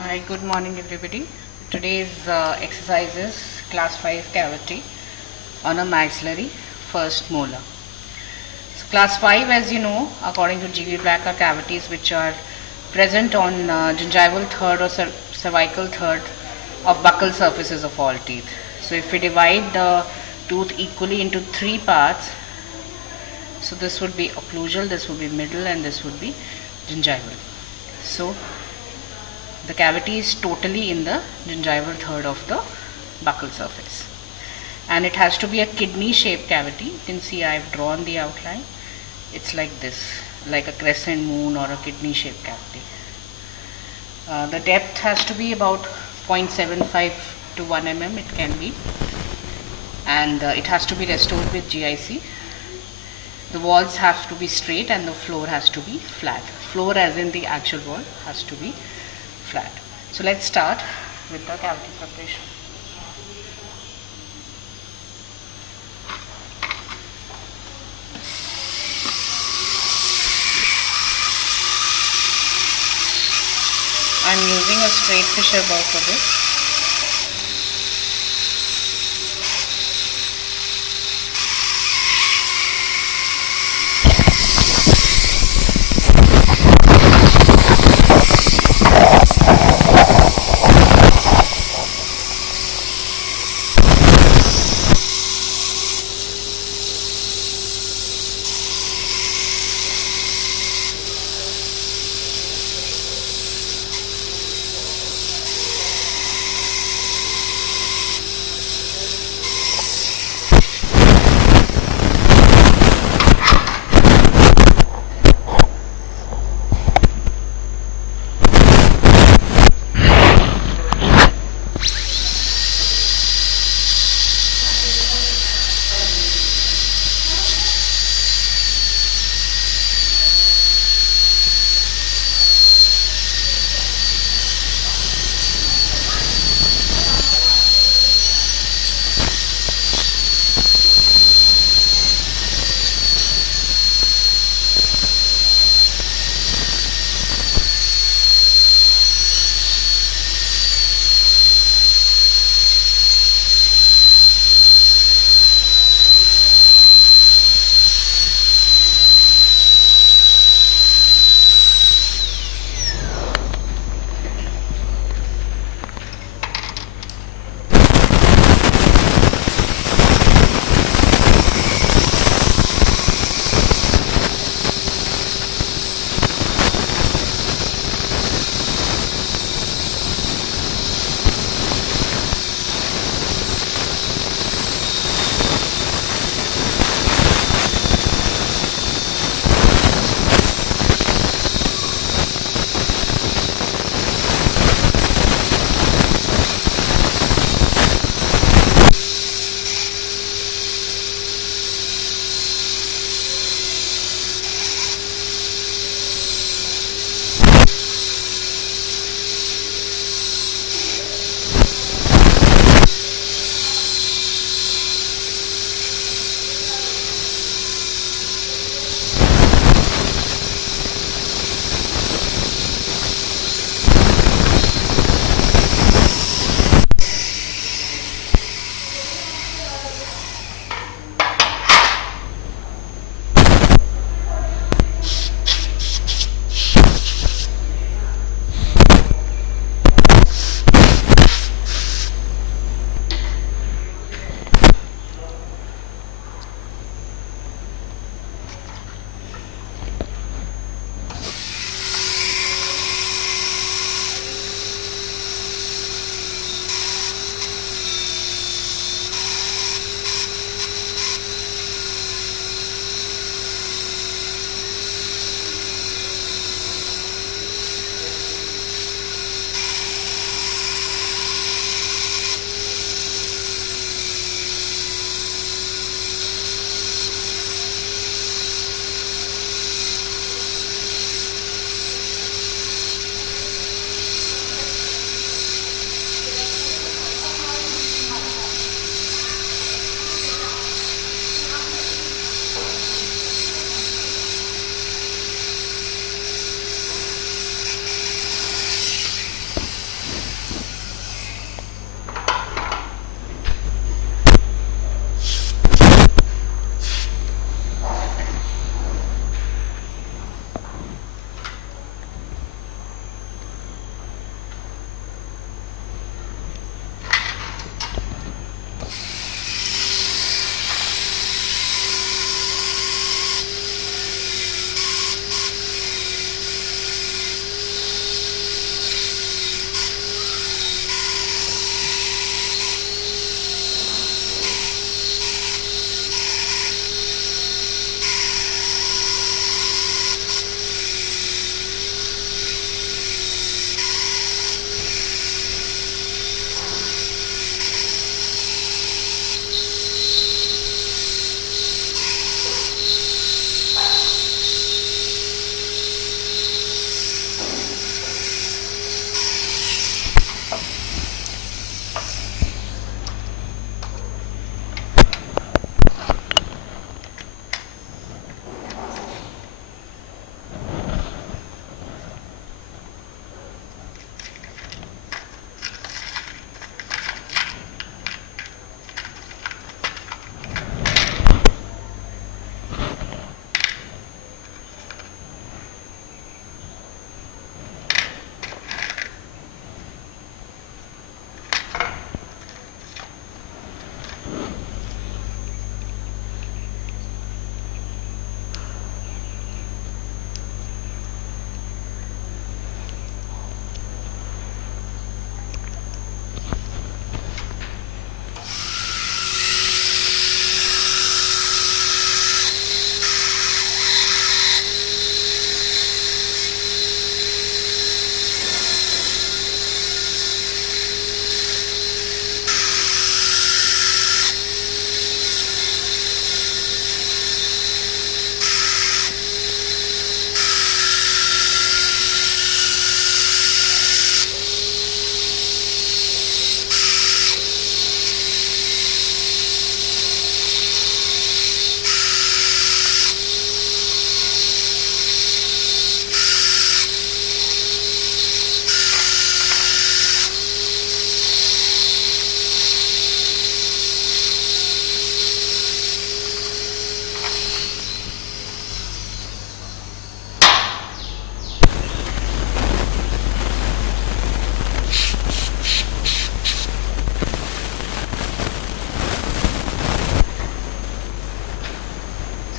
Hi, good morning everybody. Today's exercise is class 5 cavity on a maxillary first molar. So class 5, as you know, according to G.V. Black, are cavities which are present on gingival third or cervical third of buccal surfaces of all teeth. So if we divide the tooth equally into three parts, so this would be occlusal, this would be middle, and this would be gingival. So the cavity is totally in the gingival third of the buccal surface, and it has to be a kidney shaped cavity. You can see I have drawn the outline. It's like this, like a crescent moon or a kidney shaped cavity. The depth has to be about 0.75 to 1 mm, it can be, and it has to be restored with GIC. The walls have to be straight and the floor has to be flat. Floor as in the actual wall has to be flat. So let's start with the cavity preparation. I'm using a straight fissure bow for this.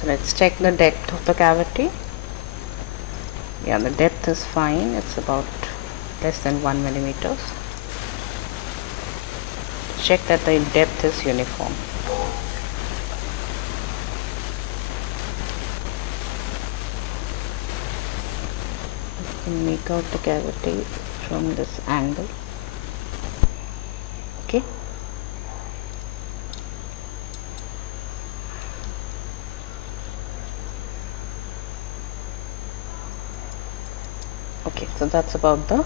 Let's check the depth of the cavity. Yeah, the depth is fine. It's about less than 1 millimeters. Check that the depth is uniform. You can make out the cavity from this angle. Okay. Okay, so that's about the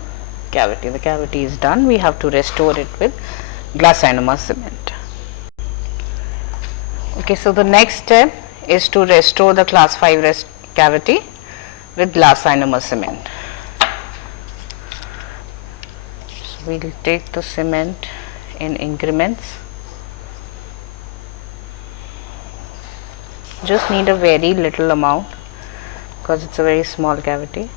cavity. The cavity is done. We have to restore it with glass enamel cement. Okay, so the next step is to restore the class 5 cavity with glass enamel cement. So we will take the cement in increments. Just need a very little amount because it's a very small cavity.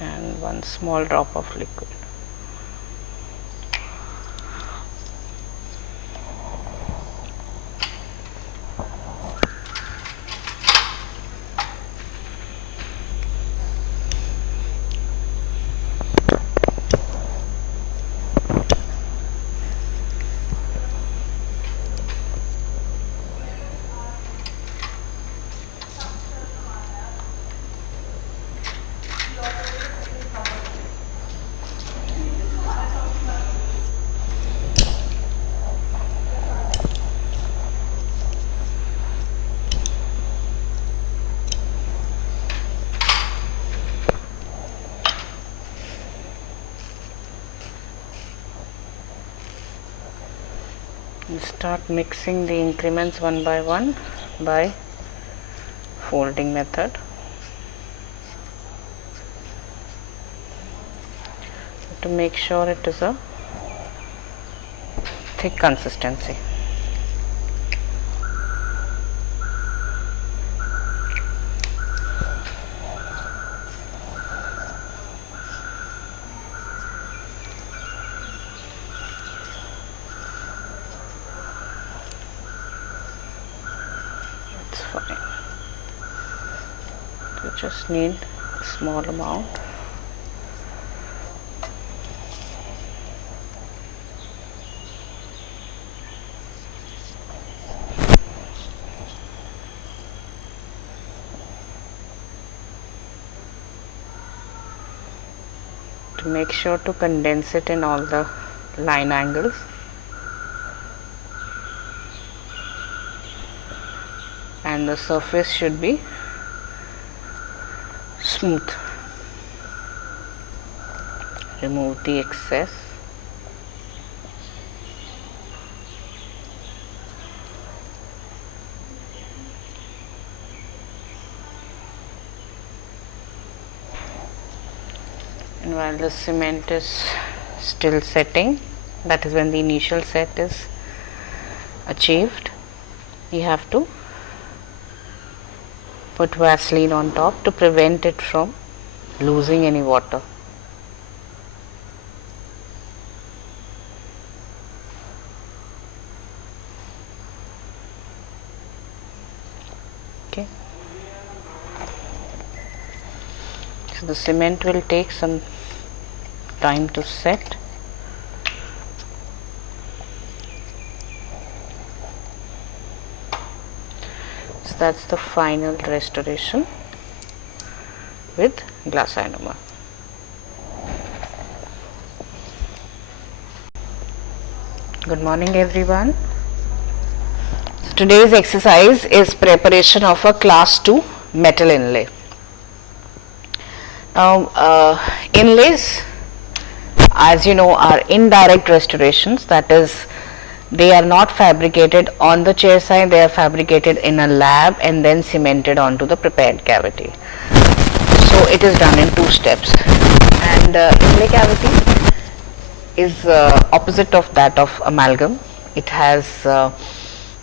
And one small drop of liquid. And start mixing the increments one by one by folding method. To make sure it is a thick consistency. It's fine. You just need a small amount. To make sure to condense it in all the line angles. And the surface should be smooth. Remove the excess. And while the cement is still setting, that is when the initial set is achieved, you have to put Vaseline on top to prevent it from losing any water. Okay. So the cement will take some time to set. So that's the final restoration with glass enamel. Good morning everyone. So today's exercise is preparation of a class 2 metal inlay. Now inlays, as you know, are indirect restorations, that is, they are not fabricated on the chair side, they are fabricated in a lab and then cemented onto the prepared cavity. So it is done in 2 steps, and inlay cavity is opposite of that of amalgam. It has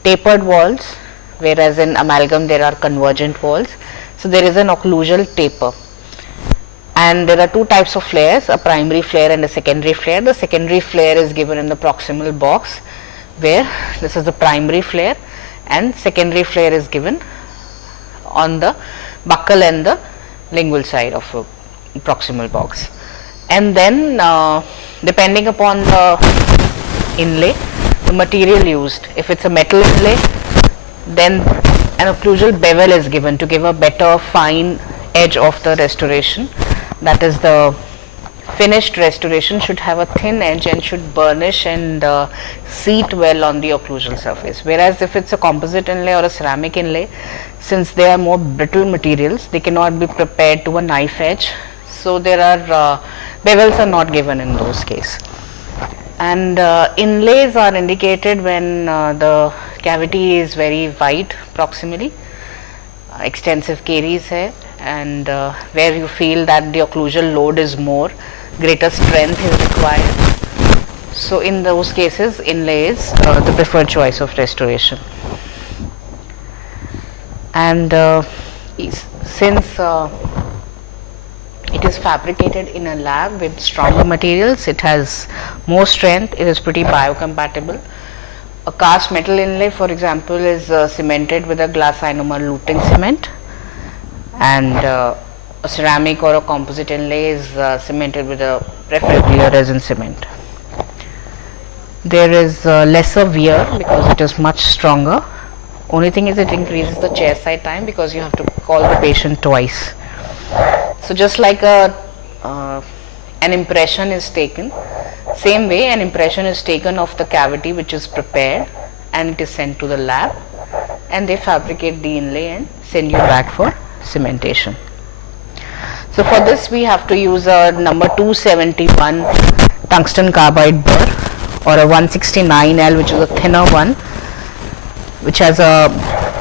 tapered walls, whereas in amalgam there are convergent walls. So there is an occlusal taper. And there are two types of flares, a primary flare and a secondary flare. The secondary flare is given in the proximal box, where this is the primary flare, and secondary flare is given on the buccal and the lingual side of a proximal box. And then depending upon the inlay, the material used, if it's a metal inlay, then an occlusal bevel is given to give a better fine edge of the restoration. That is, the finished restoration should have a thin edge and should burnish and seat well on the occlusal surface. Whereas if it's a composite inlay or a ceramic inlay, since they are more brittle materials, they cannot be prepared to a knife edge. So there are bevels are not given in those cases. And inlays are indicated when the cavity is very wide proximally, extensive caries hai, and where you feel that the occlusal load is more, greater strength is required. So in those cases, inlay is the preferred choice of restoration. And since it is fabricated in a lab with stronger materials, it has more strength, it is pretty biocompatible. A cast metal inlay, for example, is cemented with a glass ionomer luting cement, and a ceramic or a composite inlay is cemented with a preferably a resin cement. There is lesser wear because it is much stronger. Only thing is it increases the chair side time because you have to call the patient twice. So just like an impression is taken, same way an impression is taken of the cavity which is prepared, and it is sent to the lab, and they fabricate the inlay and send you back for cementation. So for this we have to use a number 271 tungsten carbide burr, or a 169L, which is a thinner one, which has a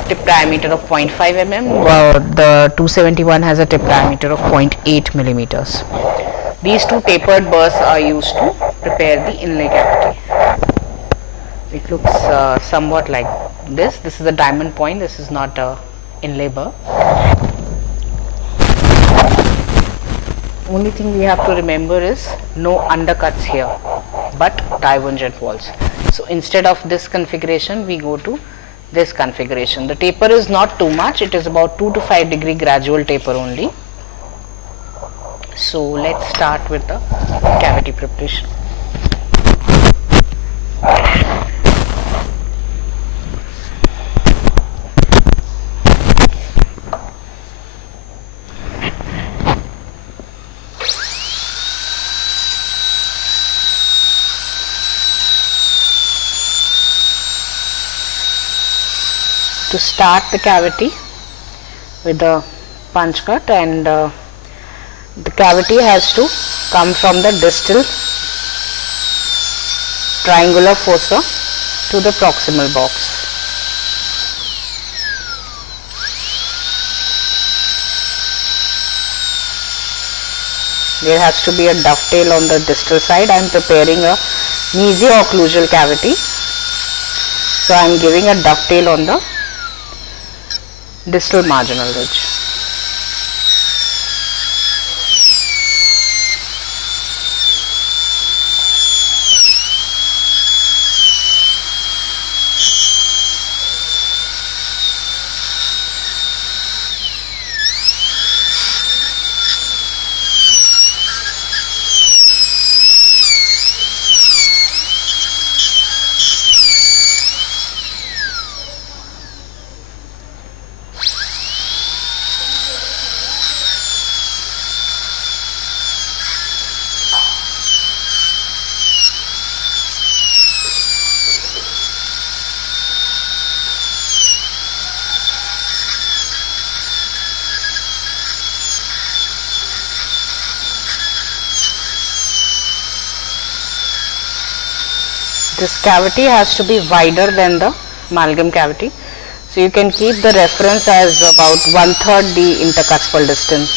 tip diameter of 0.5 mm. The 271 has a tip diameter of 0.8 millimeters. These two tapered burrs are used to prepare the inlay cavity. It looks somewhat like this. This is a diamond point. This is not a inlay burr. Only thing we have to remember is no undercuts here, but divergent walls. So instead of this configuration, we go to this configuration. The taper is not too much, it is about 2 to 5 degree gradual taper only. So let's start with the cavity preparation. To start the cavity with the punch cut, and the cavity has to come from the distal triangular fossa to the proximal box. There has to be a dovetail on the distal side. I am preparing a mesio-occlusal cavity, so I am giving a dovetail on the distal marginal ridge. This cavity has to be wider than the amalgam cavity, so you can keep the reference as about 1/3 the intercuspal distance.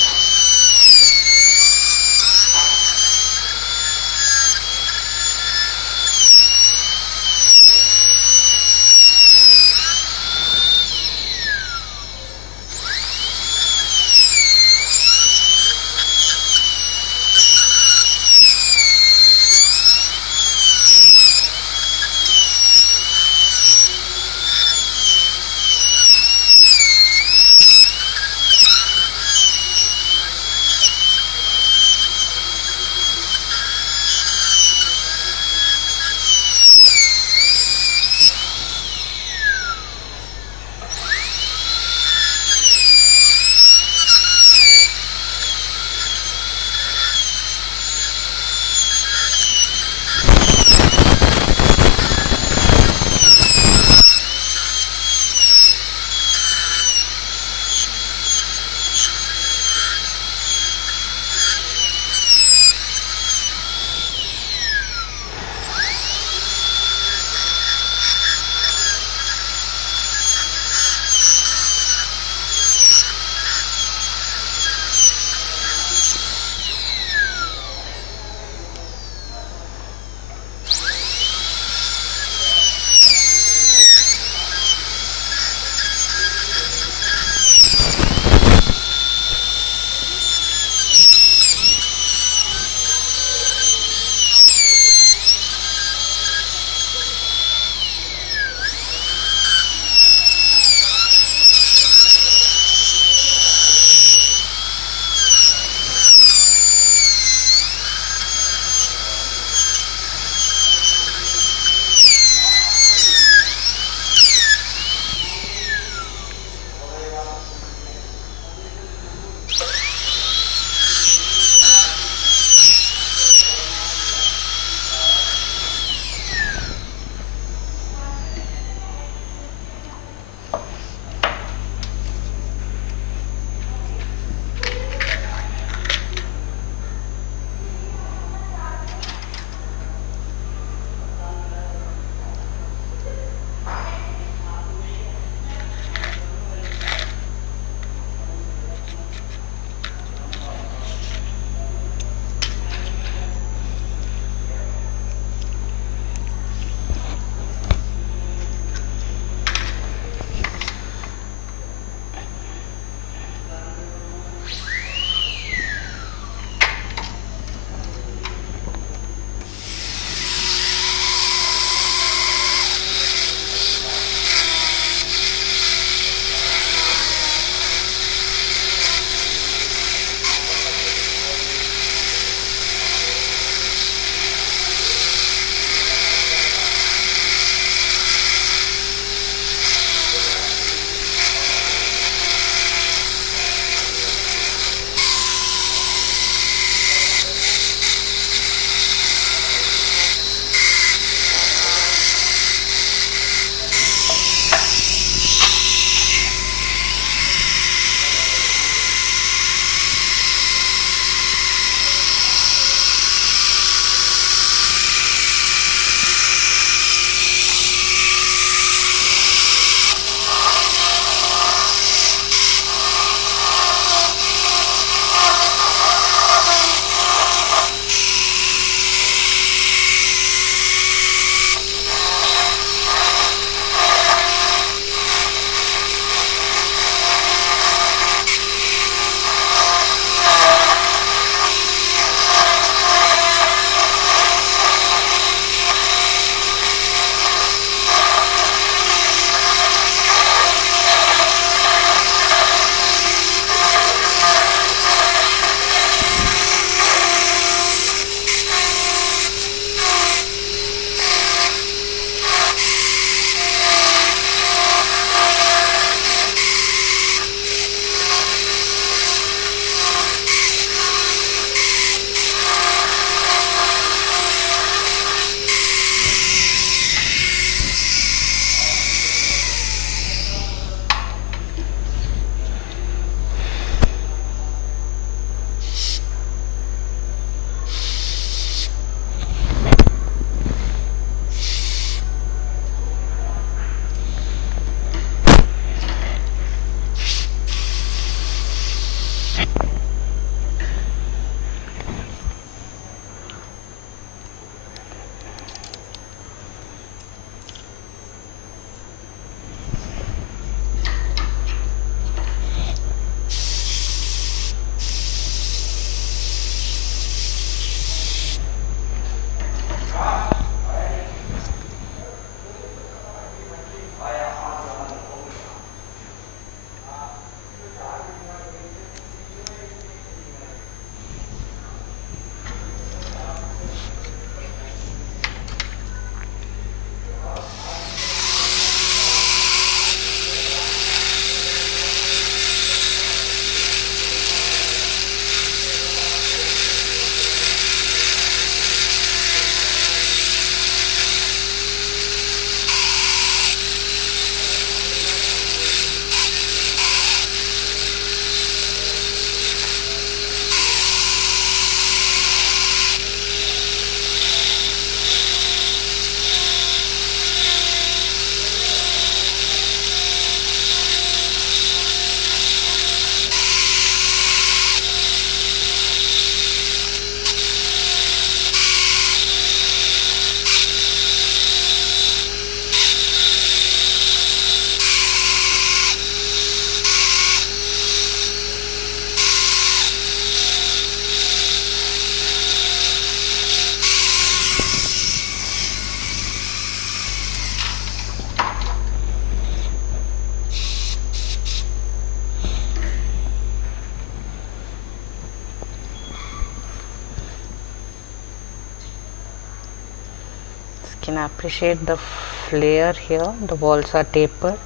can appreciate the flare here. The walls are tapered.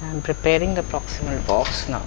I am preparing the proximal box now.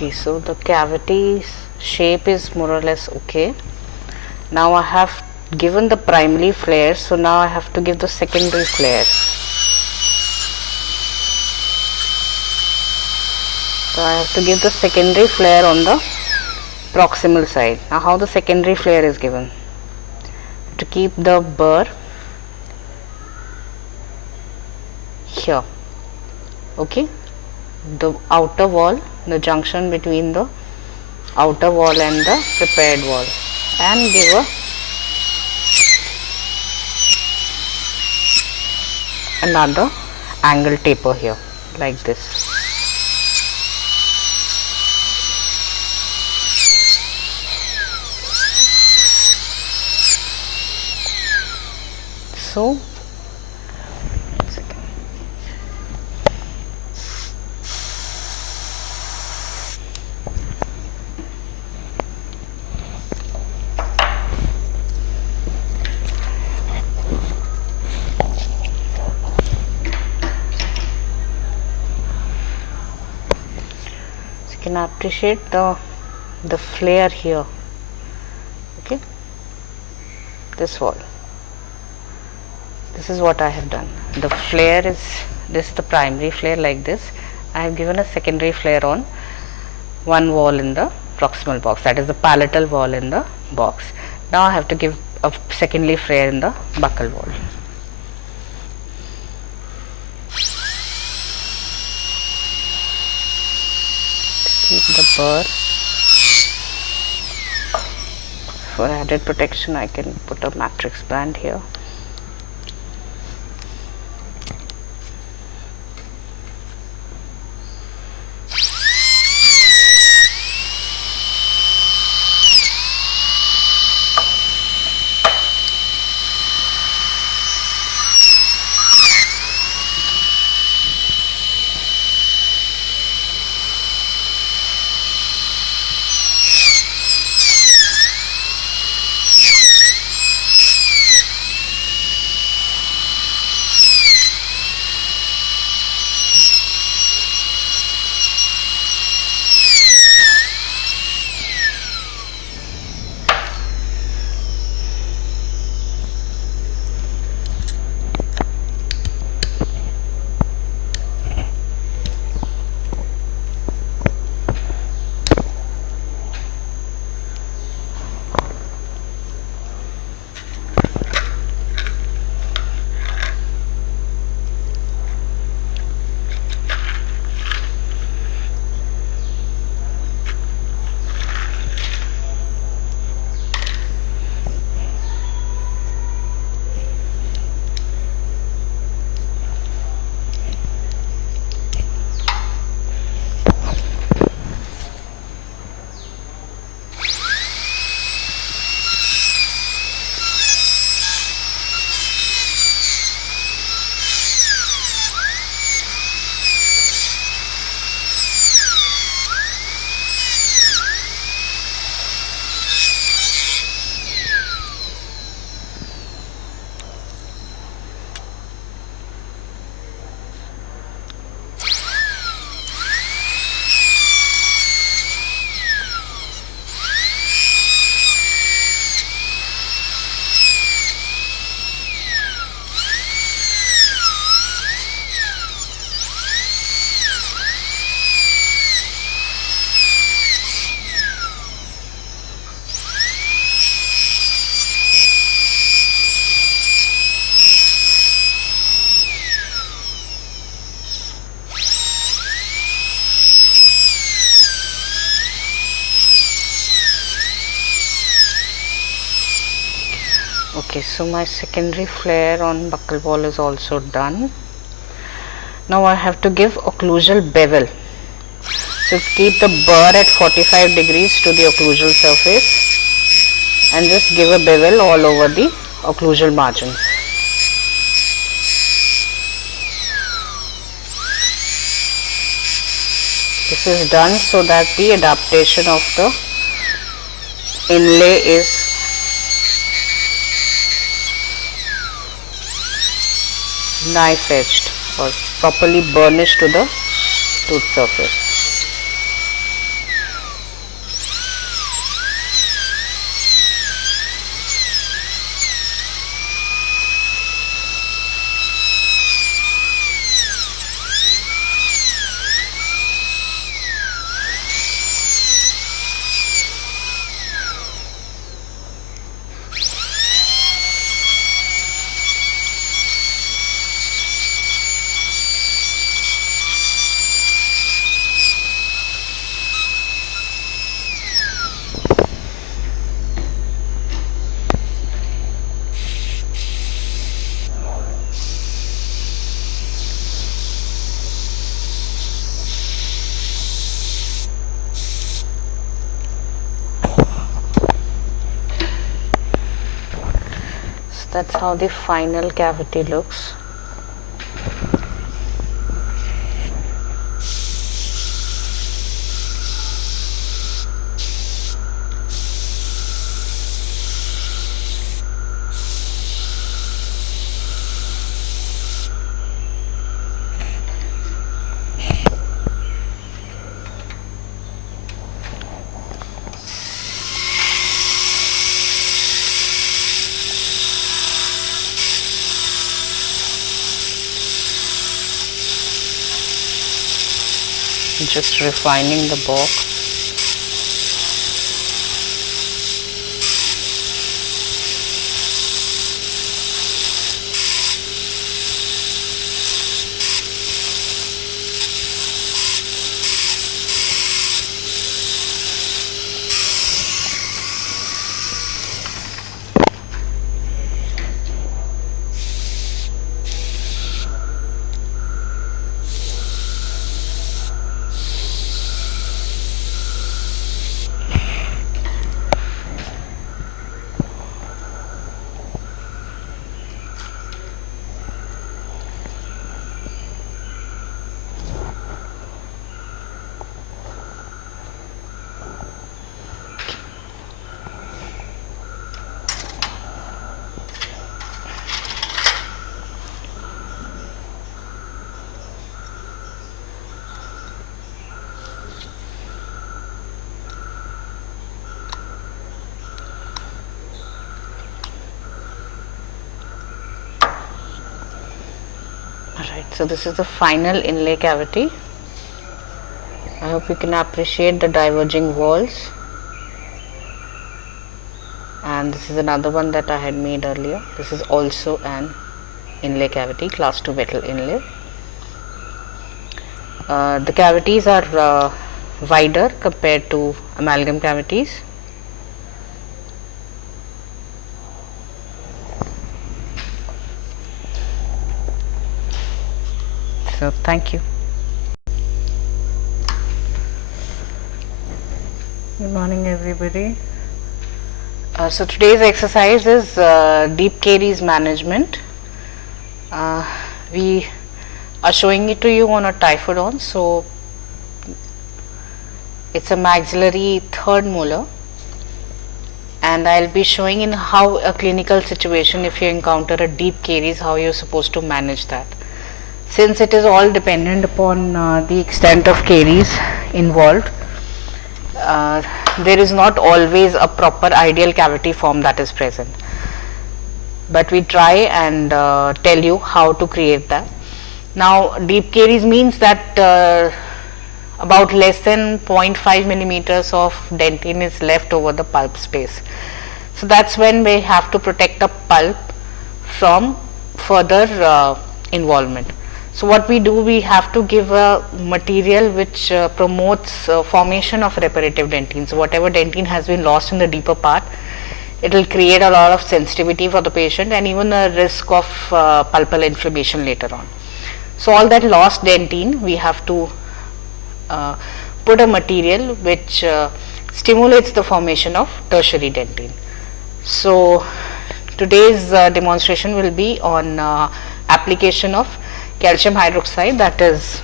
Okay, so the cavity shape is more or less okay. Now I have given the primary flare, so now I have to give the secondary flare. So I have to give the secondary flare on the proximal side. Now how the secondary flare is given? To keep the burr here, okay, the outer wall, the junction between the outer wall and the prepared wall, and give another angle taper here like this. So you can appreciate the flare here. Okay, this wall, this is what I have done. The flare is this, the primary flare like this. I have given a secondary flare on one wall in the proximal box, that is the palatal wall in the box. Now I have to give a secondary flare in the buccal wall. Keep the burr. For added protection, I can put a matrix band here. Okay, so my secondary flare on buccal wall is also done. Now I have to give occlusal bevel. So keep the burr at 45 degrees to the occlusal surface and just give a bevel all over the occlusal margins. This is done so that the adaptation of the inlay is knife edged or properly burnished to the tooth surface. That's how the final cavity looks. Just refining the box. Alright, so this is the final inlay cavity. I hope you can appreciate the diverging walls. And this is another one that I had made earlier. This is also an inlay cavity, class 2 metal inlay. The cavities are wider compared to amalgam cavities. So thank you. Good morning everybody. So today's exercise is deep caries management. We are showing it to you on a typhodon. So it's a maxillary third molar, and I'll be showing in how a clinical situation, if you encounter a deep caries, how you're supposed to manage that. Since it is all dependent upon the extent of caries involved, there is not always a proper ideal cavity form that is present, but we try and tell you how to create that. Now deep caries means that about less than 0.5 millimeters of dentine is left over the pulp space. So that's when we have to protect the pulp from further involvement. So what we do, we have to give a material which promotes formation of reparative dentine. So whatever dentine has been lost in the deeper part, it will create a lot of sensitivity for the patient and even a risk of pulpal inflammation later on. So all that lost dentine, we have to put a material which stimulates the formation of tertiary dentine. So today's demonstration will be on application of calcium hydroxide, that is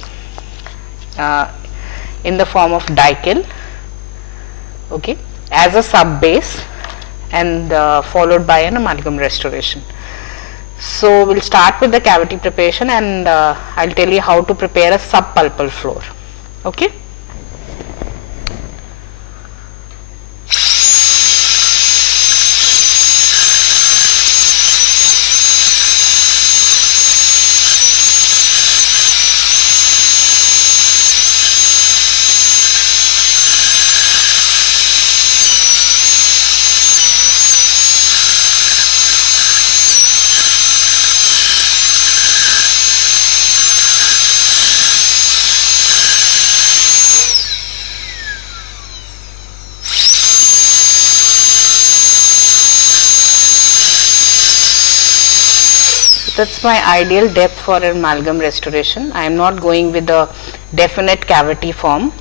in the form of Dicel, okay, as a sub base, and followed by an amalgam restoration. So we'll start with the cavity preparation, and I'll tell you how to prepare a subpulpal floor. Okay. That's my ideal depth for amalgam restoration. I am not going with a definite cavity form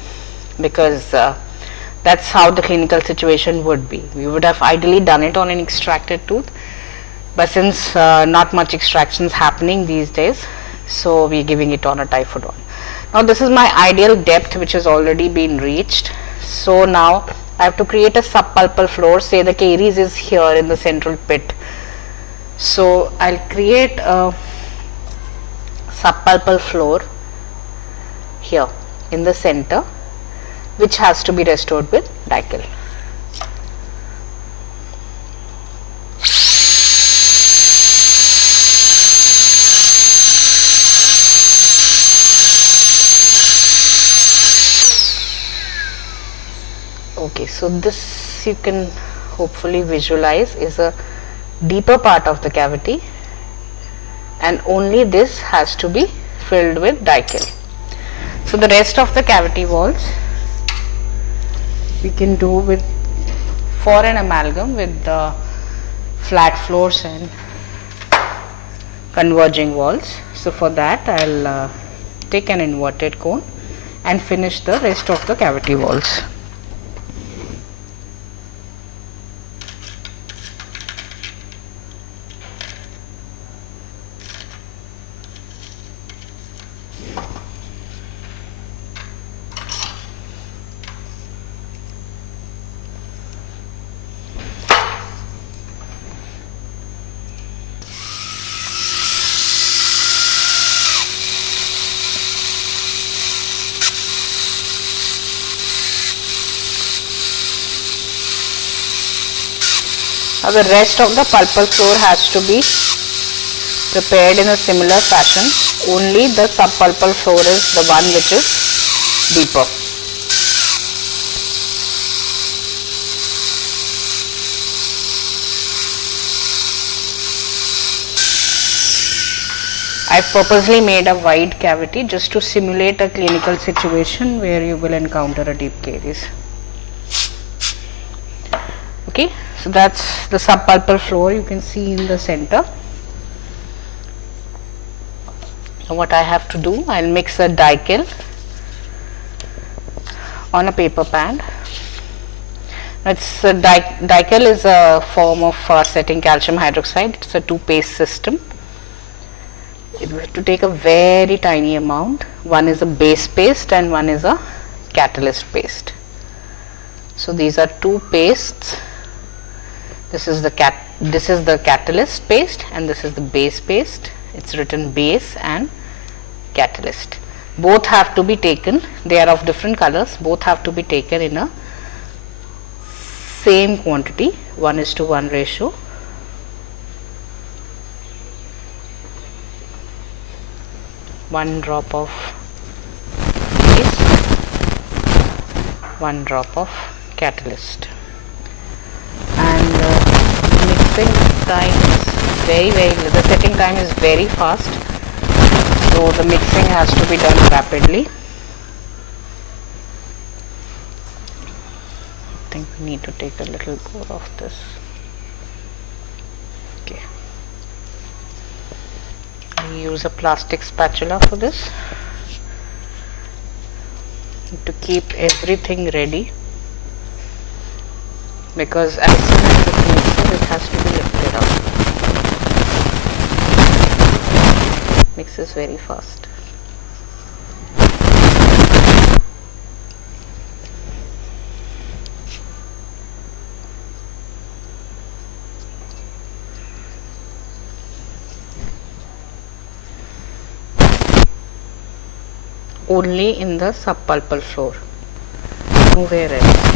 because that's how the clinical situation would be. We would have ideally done it on an extracted tooth, but since not much extraction is happening these days, so we are giving it on a typhoid one. Now this is my ideal depth which has already been reached. So now I have to create a subpulpal floor. Say the caries is here in the central pit, so I'll create a subpulpal floor here in the center, which has to be restored with Dickel. Okay, so this you can hopefully visualize is a deeper part of the cavity, and only this has to be filled with Dickel. So the rest of the cavity walls we can do with for an amalgam with the flat floors and converging walls. So for that I'll take an inverted cone and finish the rest of the cavity walls. Now the rest of the pulpal floor has to be prepared in a similar fashion, only the subpulpal floor is the one which is deeper. I've purposely made a wide cavity just to simulate a clinical situation where you will encounter a deep caries. Okay, so that's the subpulpal floor you can see in the center. Now what I have to do, I'll mix a Dickel on a paper pad. Dickel is a form of setting calcium hydroxide. It's a two-paste system. We have to take a very tiny amount. One is a base paste and one is a catalyst paste. So these are two pastes. This is the catalyst paste and this is the base paste. It's written base and catalyst. Both have to be taken. They are of different colors. Both have to be taken in a same quantity, 1:1 ratio. One drop of base, one drop of catalyst, and mixing time is the setting time is very fast, so the mixing has to be done rapidly. I think we need to take a little more of this. Okay. I use a plastic spatula for this to keep everything ready, because as soon as it mixes it has to be lifted up. Mixes very fast. Only in the subpulpal floor, nowhere else.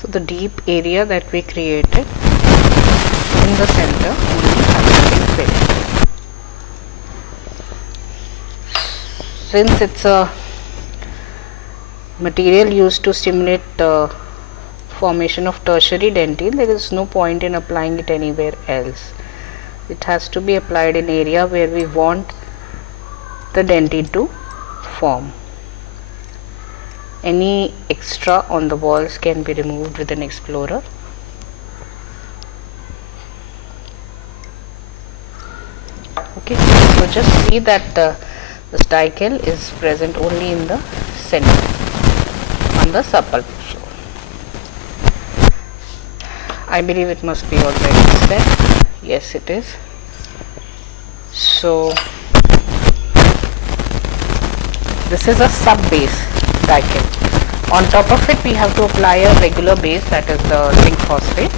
So the deep area that we created in the center only has to be filled. Since it's a material used to stimulate formation of tertiary dentine, there is no point in applying it anywhere else. It has to be applied in area where we want the dentine to form. Any extra on the walls can be removed with an explorer. Okay, so just see that the sticle is present only in the center on the supple floor. I believe it must be already set. Yes, it is. So this is a sub base sticle. On top of it we have to apply a regular base, that is the zinc phosphate.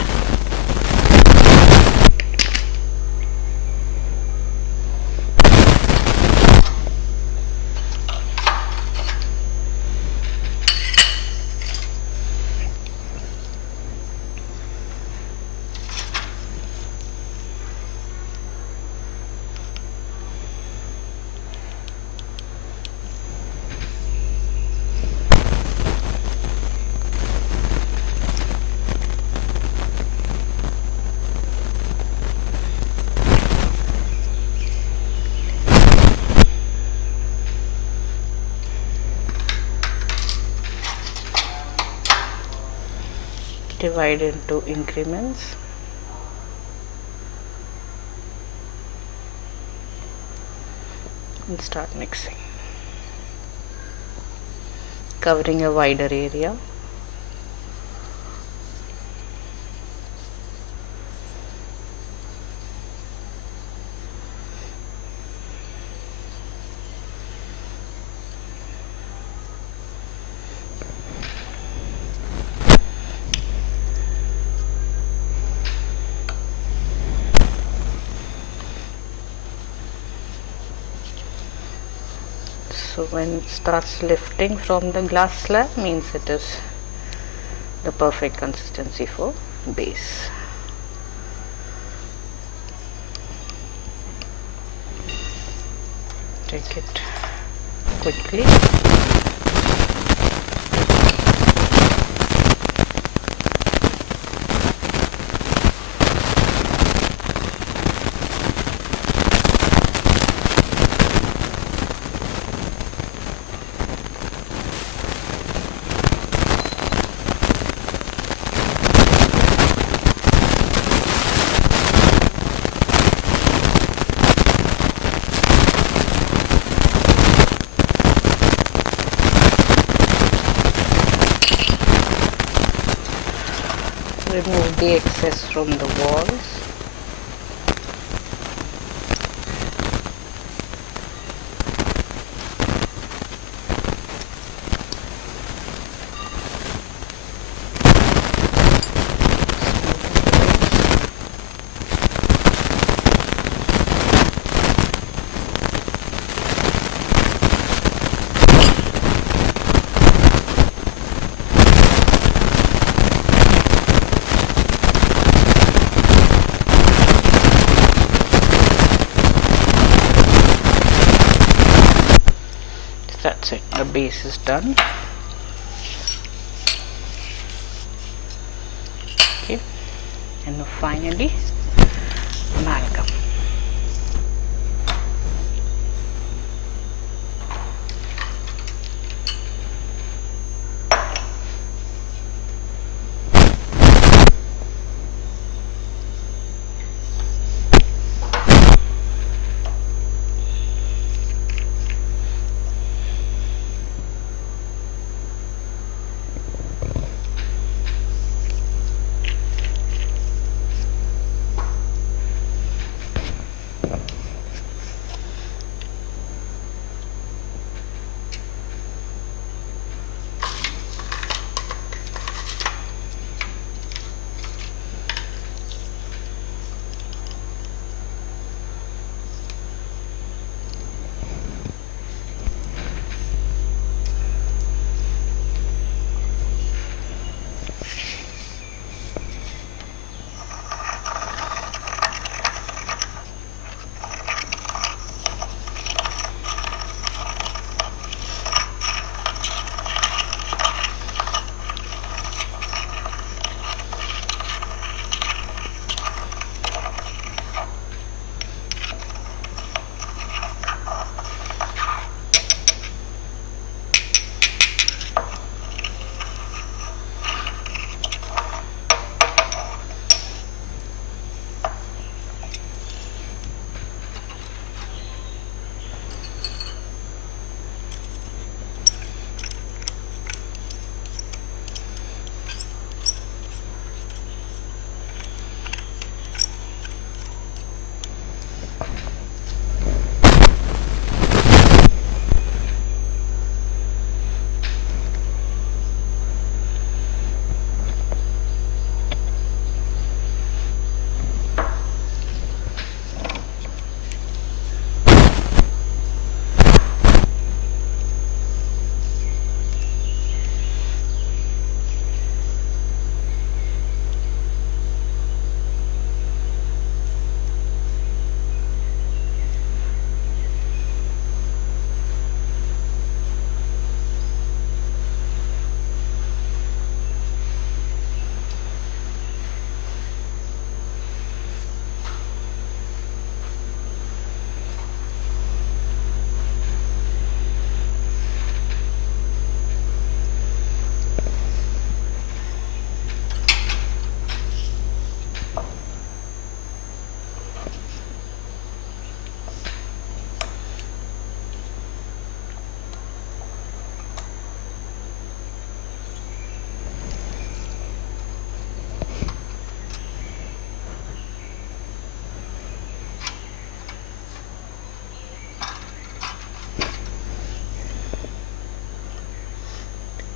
Divide into increments. And start mixing, covering a wider area. So when it starts lifting from the glass slab, means it is the perfect consistency for base. Take it quickly. Remove the excess from the walls. That's it, the base is done. Okay, and now finally amalgam.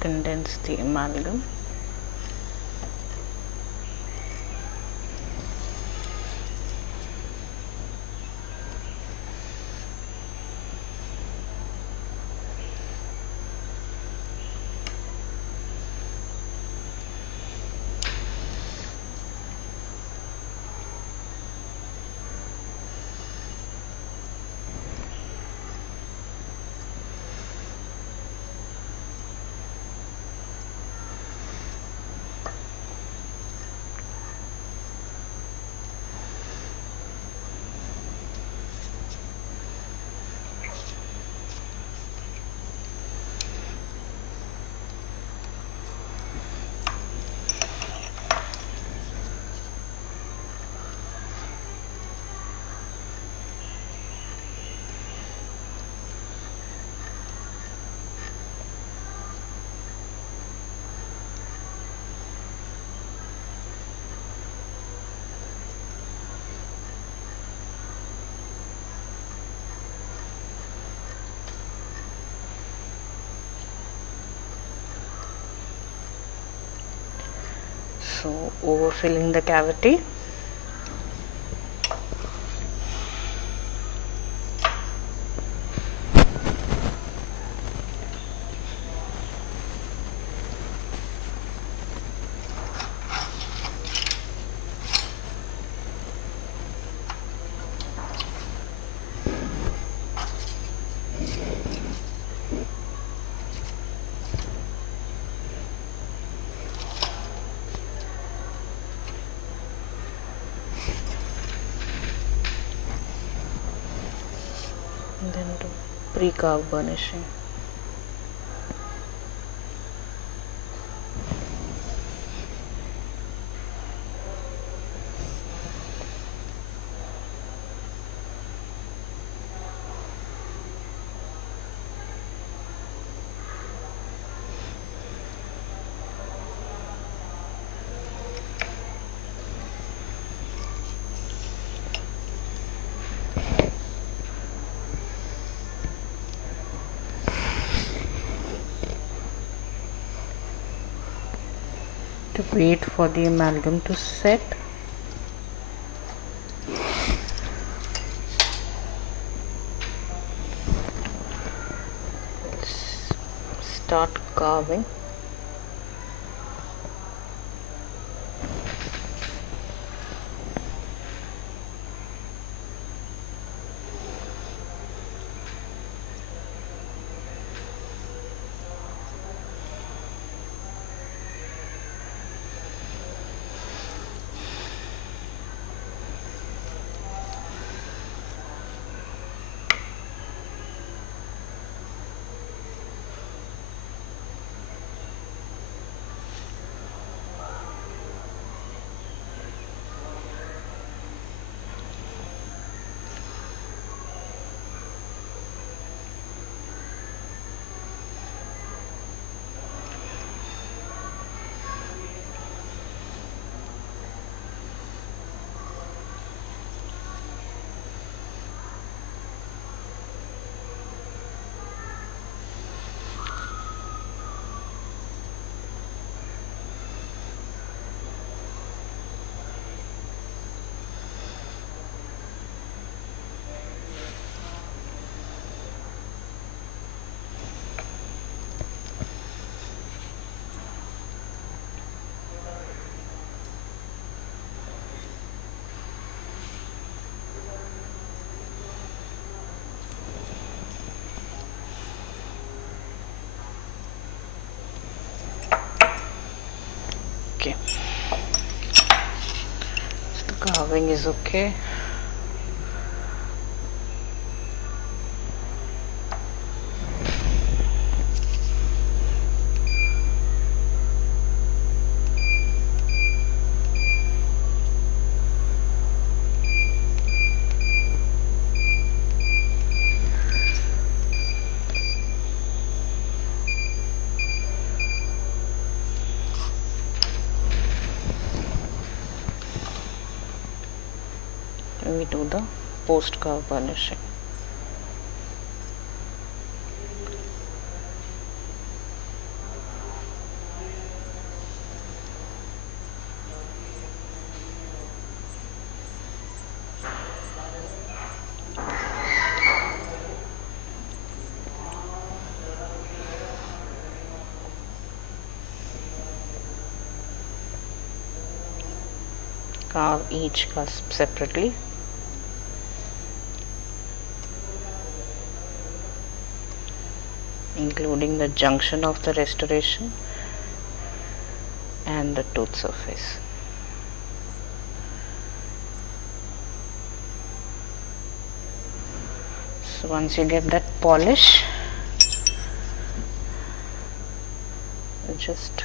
condense the amalgam. So overfilling the cavity. And then do pre-carve burnishing. To wait for the amalgam to set. Let's start carving. Okay, so the carving is okay. We do the post carve burnishing. carve each cusp separately. Including the junction of the restoration and the tooth surface. So once you get that polish, just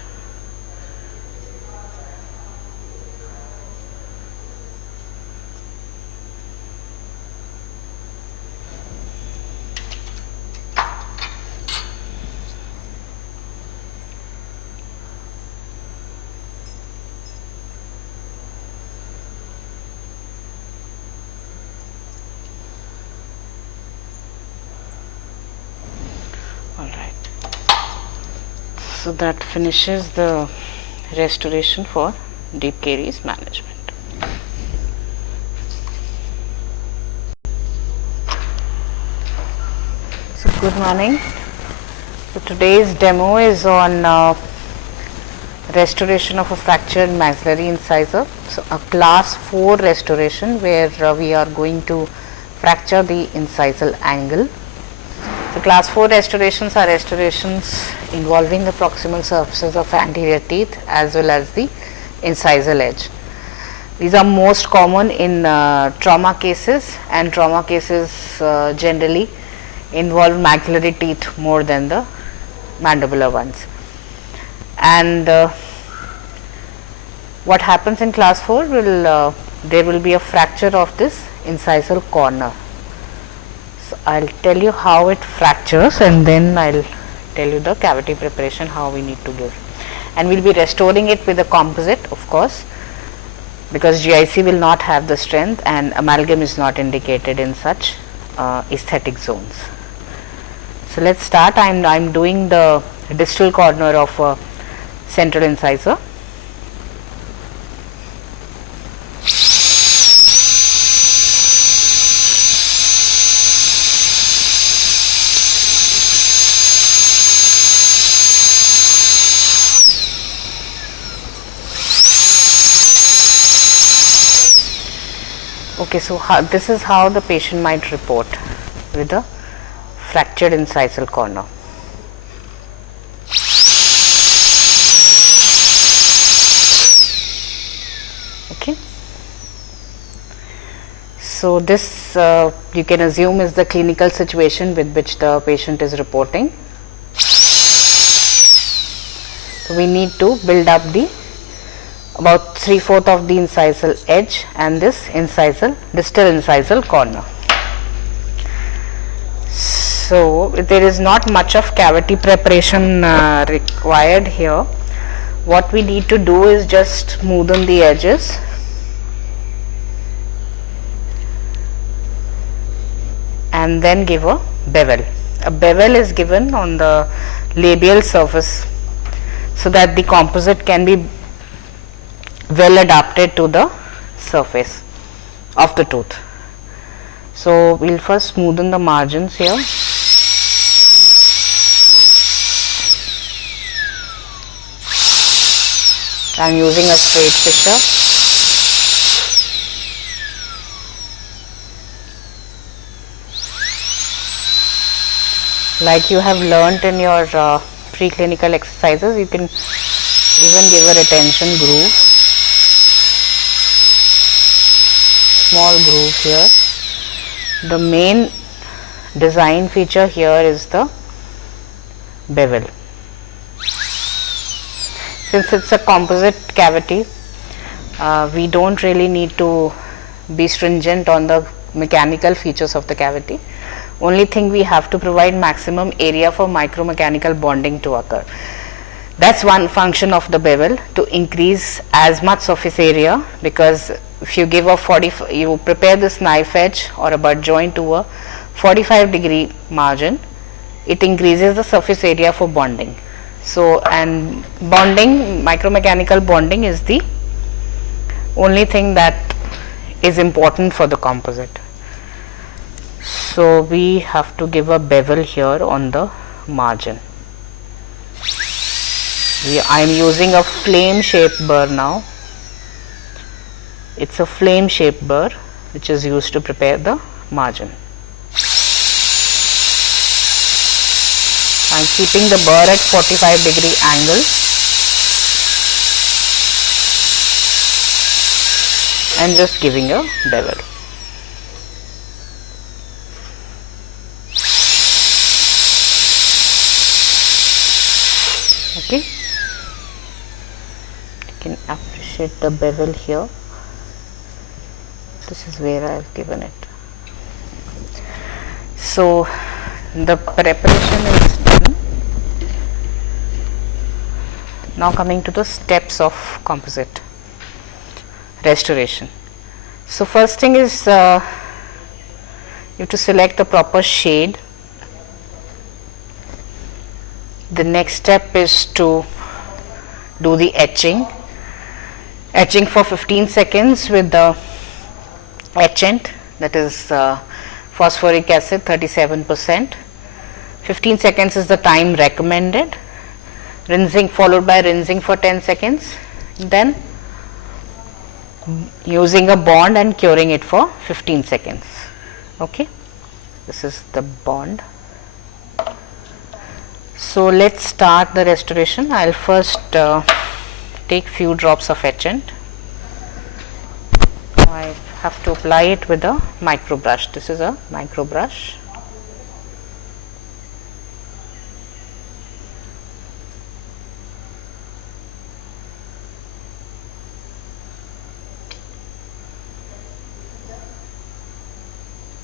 so that finishes the restoration for deep caries management. So good morning. So today's demo is on restoration of a fractured maxillary incisor. So a class 4 restoration where we are going to fracture the incisal angle. So class 4 restorations are restorations involving the proximal surfaces of anterior teeth as well as the incisal edge. These are most common in trauma cases, and trauma cases generally involve maxillary teeth more than the mandibular ones. And what happens in class 4 will there will be a fracture of this incisal corner. So I'll tell you how it fractures, and then I'll tell you the cavity preparation how we need to give, and we'll be restoring it with a composite, of course, because GIC will not have the strength and amalgam is not indicated in such aesthetic zones. So let's start. I'm doing the distal corner of a central incisor. Okay, so this is how the patient might report with a fractured incisal corner. Okay. So this you can assume is the clinical situation with which the patient is reporting. So we need to build up the about 3/4 of the incisal edge and this distal incisal corner. So there is not much of cavity preparation required here. What we need to do is just smoothen the edges and then give a bevel. A bevel is given on the labial surface so that the composite can be well adapted to the surface of the tooth. So we'll first smoothen the margins here. I'm using a straight fissure. Like you have learnt in your preclinical exercises, you can even give a retention groove. Small groove here. The main design feature here is the bevel. Since it's a composite cavity, we don't really need to be stringent on the mechanical features of the cavity. Only thing we have to provide maximum area for micromechanical bonding to occur. That's one function of the bevel, to increase as much surface area, because if you give you prepare this knife edge or a butt joint to a 45-degree margin, it increases the surface area for bonding. So, and bonding, micromechanical bonding is the only thing that is important for the composite. So we have to give a bevel here on the margin. I am using a flame shaped burr now. It's a flame shaped burr which is used to prepare the margin. I am keeping the burr at 45-degree angle and just giving a bevel. Okay, you can appreciate the bevel here. This is where I have given it. So the preparation is done. Now coming to the steps of composite restoration. So first thing is you have to select the proper shade. The next step is to do the etching for 15 seconds with the etchant, that is phosphoric acid 37%. 15 seconds is the time recommended. Rinsing, followed by rinsing for 10 seconds, then using a bond and curing it for 15 seconds. Okay, this is the bond. So let's start the restoration. I'll first take few drops of etchant. I have to apply it with a micro brush. This is a micro brush.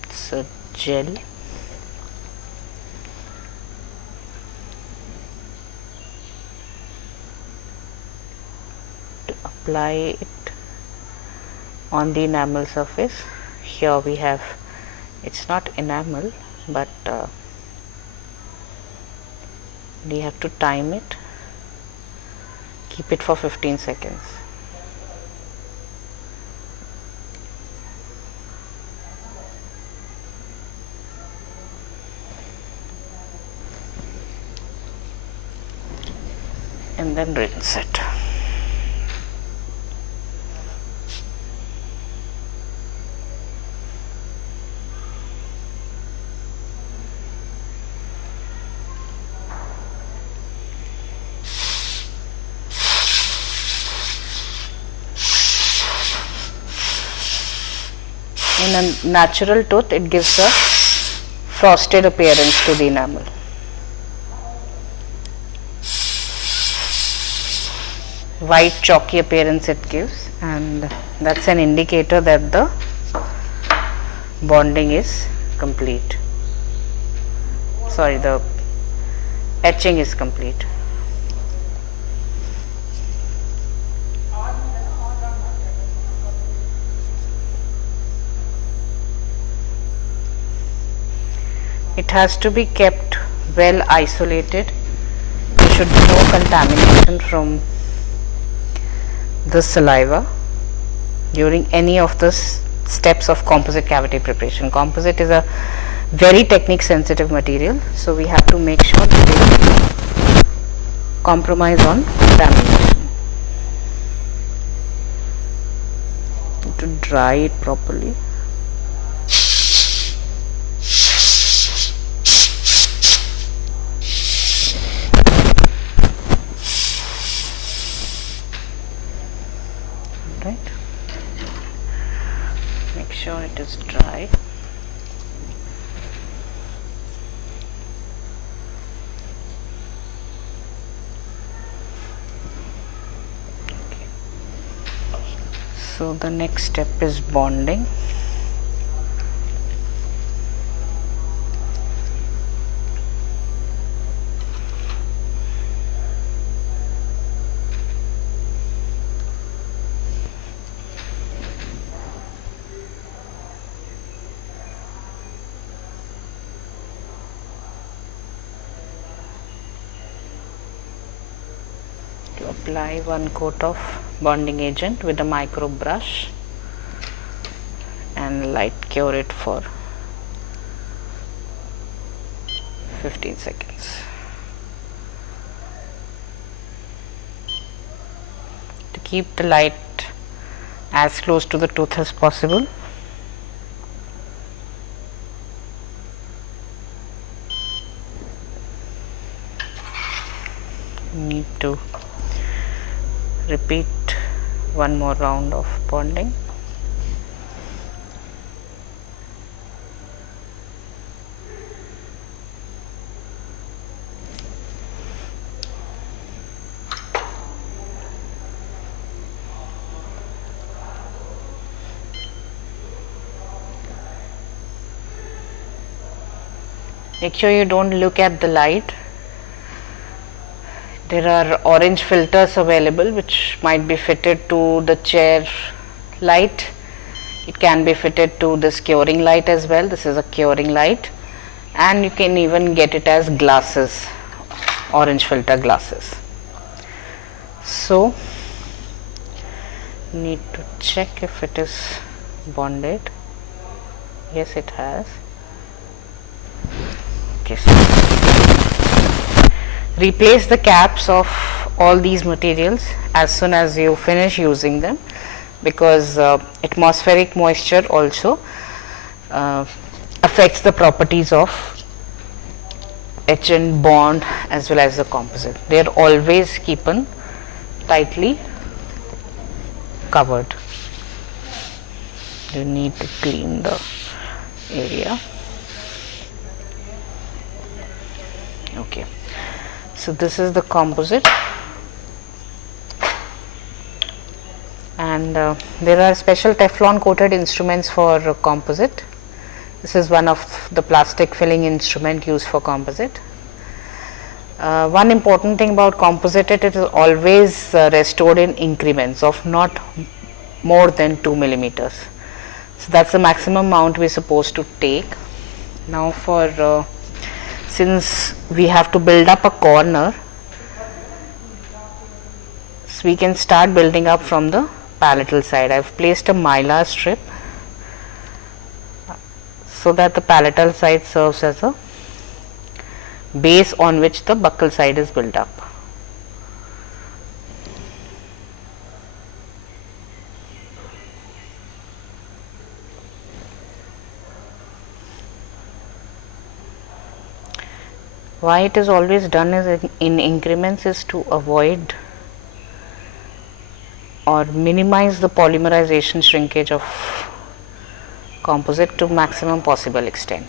It's a gel. To apply it on the enamel surface. Here we have, it's not enamel, but we have to time it, keep it for 15 seconds. And then rinse it. In a natural tooth, it gives a frosted appearance to the enamel. White chalky appearance it gives, and that's an indicator that the bonding is complete. Sorry, the etching is complete. It has to be kept well isolated. There should be no contamination from the saliva during any of the steps of composite cavity preparation. Composite is a very technique sensitive material, so we have to make sure that we don't compromise on contamination. To dry it properly. Right, make sure it is dry. Okay. So the next step is bonding. To apply one coat of bonding agent with a micro brush and light cure it for 15 seconds. To keep the light as close to the tooth as possible. Need to repeat one more round of bonding. Make sure you don't look at the light. There are orange filters available which might be fitted to the chair light. It can be fitted to this curing light as well. This is a curing light, and you can even get it as glasses, orange filter glasses. So need to check if it is bonded. Yes, it has. Okay, so replace the caps of all these materials as soon as you finish using them, because atmospheric moisture also affects the properties of etch and bond as well as the composite. They are always kept tightly covered. You need to clean the area. Okay, so this is the composite, and there are special Teflon coated instruments for composite. This is one of the plastic filling instrument used for composite. One important thing about composite, it is always restored in increments of not more than 2 millimeters. So that's the maximum amount we're supposed to take. Now for since we have to build up a corner, so we can start building up from the palatal side. I've placed a mylar strip so that the palatal side serves as a base on which the buccal side is built up. Why it is always done is in increments is to avoid or minimize the polymerization shrinkage of composite to maximum possible extent.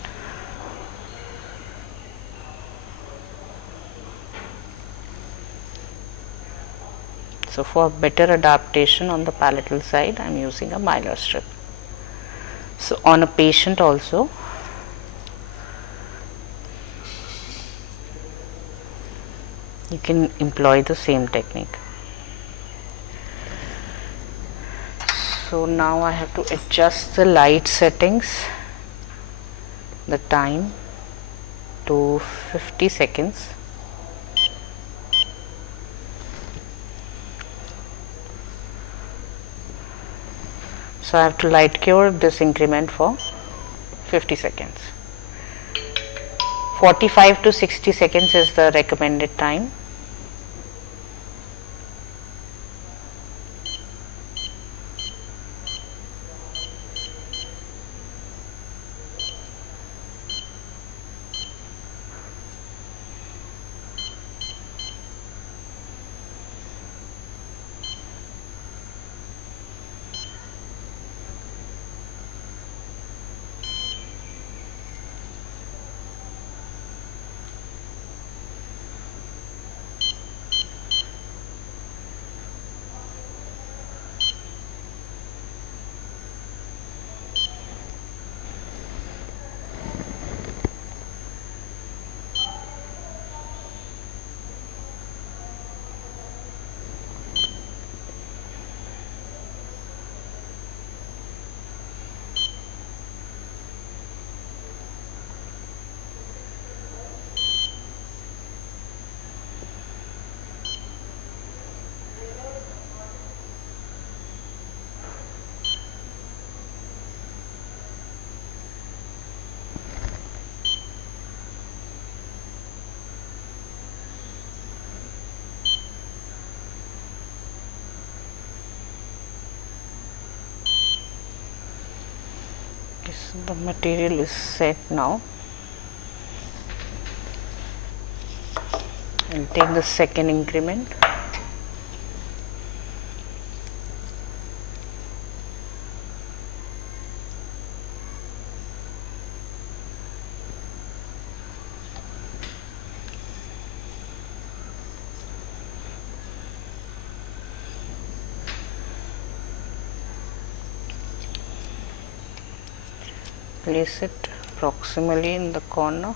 So for better adaptation on the palatal side, I am using a mylar strip. So on a patient also, you can employ the same technique. So now I have to adjust the light settings, the time to 50 seconds. So I have to light cure this increment for 50 seconds. 45 to 60 seconds is the recommended time. So the material is set now. I'll take the second increment. Place it proximally in the corner.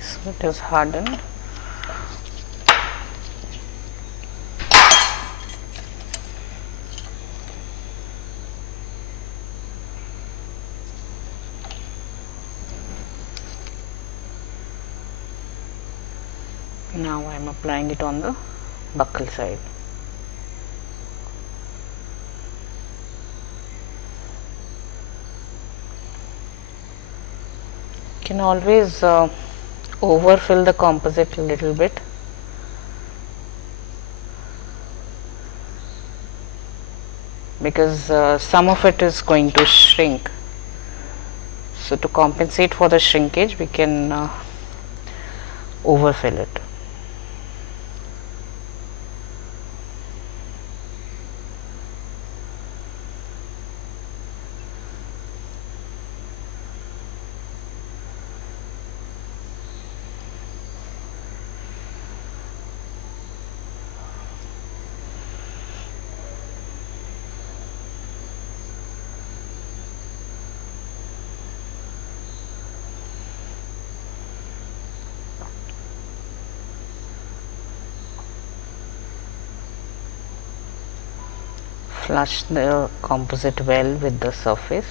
So it is hardened. Now I am applying it on the buckle side. You can always overfill the composite a little bit. Because some of it is going to shrink. So to compensate for the shrinkage, we can overfill it. Flush the composite well with the surface.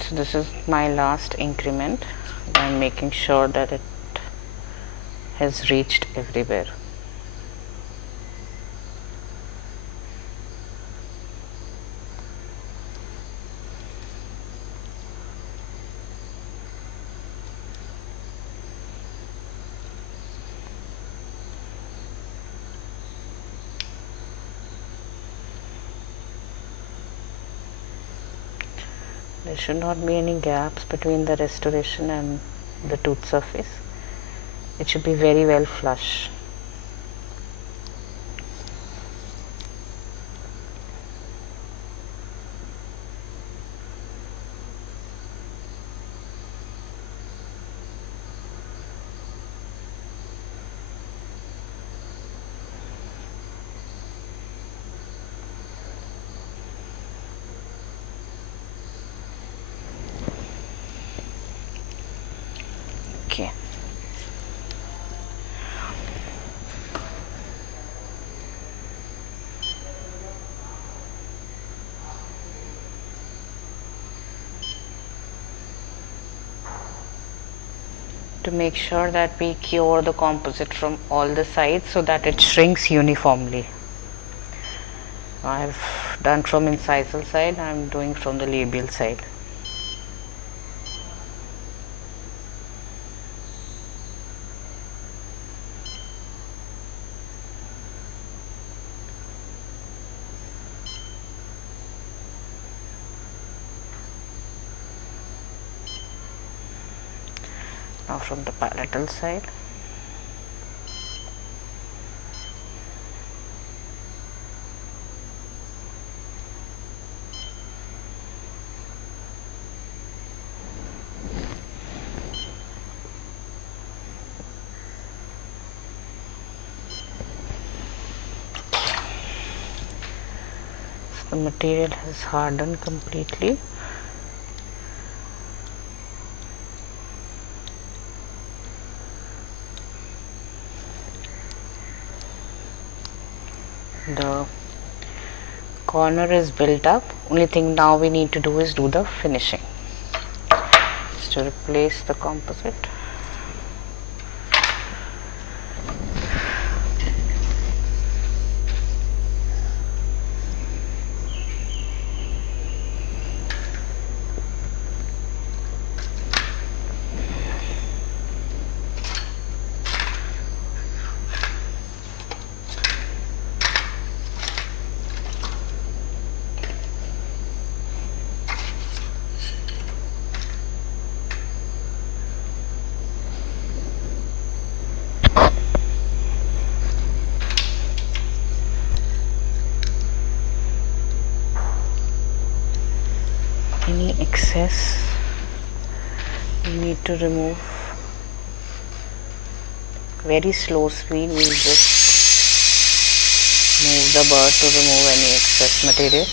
So this is my last increment. I am making sure that it has reached everywhere. There should not be any gaps between the restoration and the tooth surface. It should be very well flush. to make sure that we cure the composite from all the sides so that it shrinks uniformly. I've done from incisal side, I'm doing from the labial side. Now from the palatal side. The material has hardened completely. The corner is built up. Only thing now we need to do is do the finishing. Just to replace the composite. Any excess we need to remove. Very slow speed, we'll just move the burr to remove any excess material.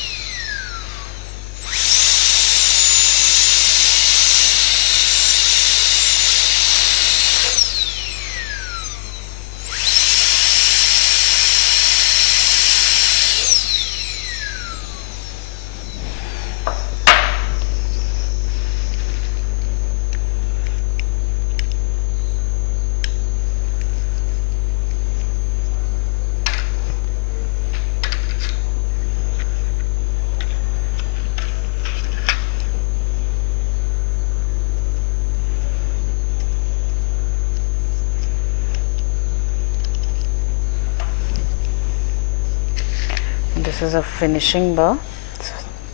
This is a finishing burr,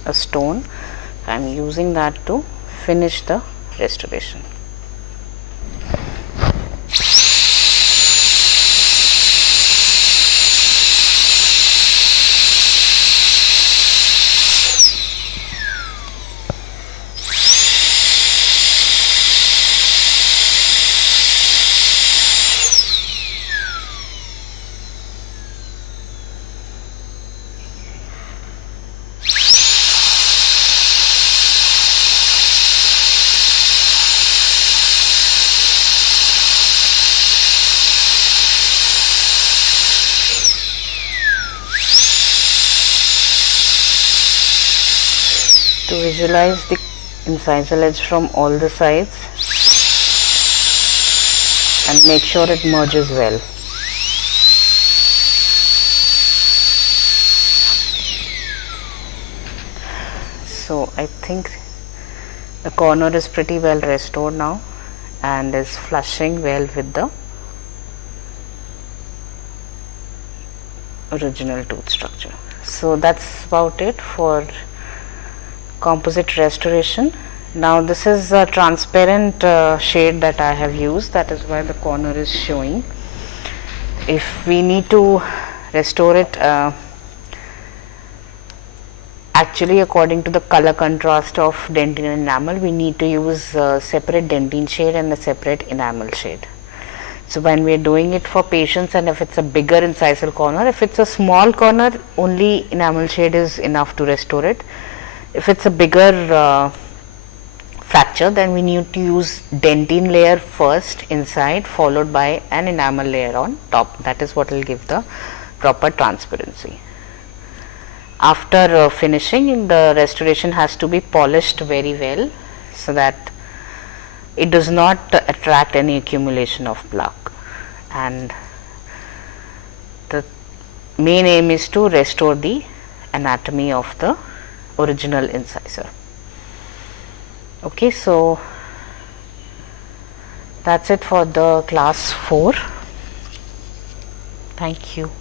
a stone. I am using that to finish the restoration. To visualize the incisal edge from all the sides and make sure it merges well. So I think the corner is pretty well restored now and is flushing well with the original tooth structure. So that's about it for composite restoration. Now this is a transparent shade that I have used, that is why the corner is showing. If we need to restore it actually according to the color contrast of dentine and enamel, we need to use a separate dentine shade and a separate enamel shade. So when we are doing it for patients, and if it's a bigger incisal corner, if it's a small corner, only enamel shade is enough to restore it. If it's a bigger fracture, then we need to use dentine layer first inside, followed by an enamel layer on top. That is what will give the proper transparency. After finishing, the restoration has to be polished very well so that it does not attract any accumulation of plaque, and the main aim is to restore the anatomy of the original incisor. Okay, so that's it for the class 4. Thank you.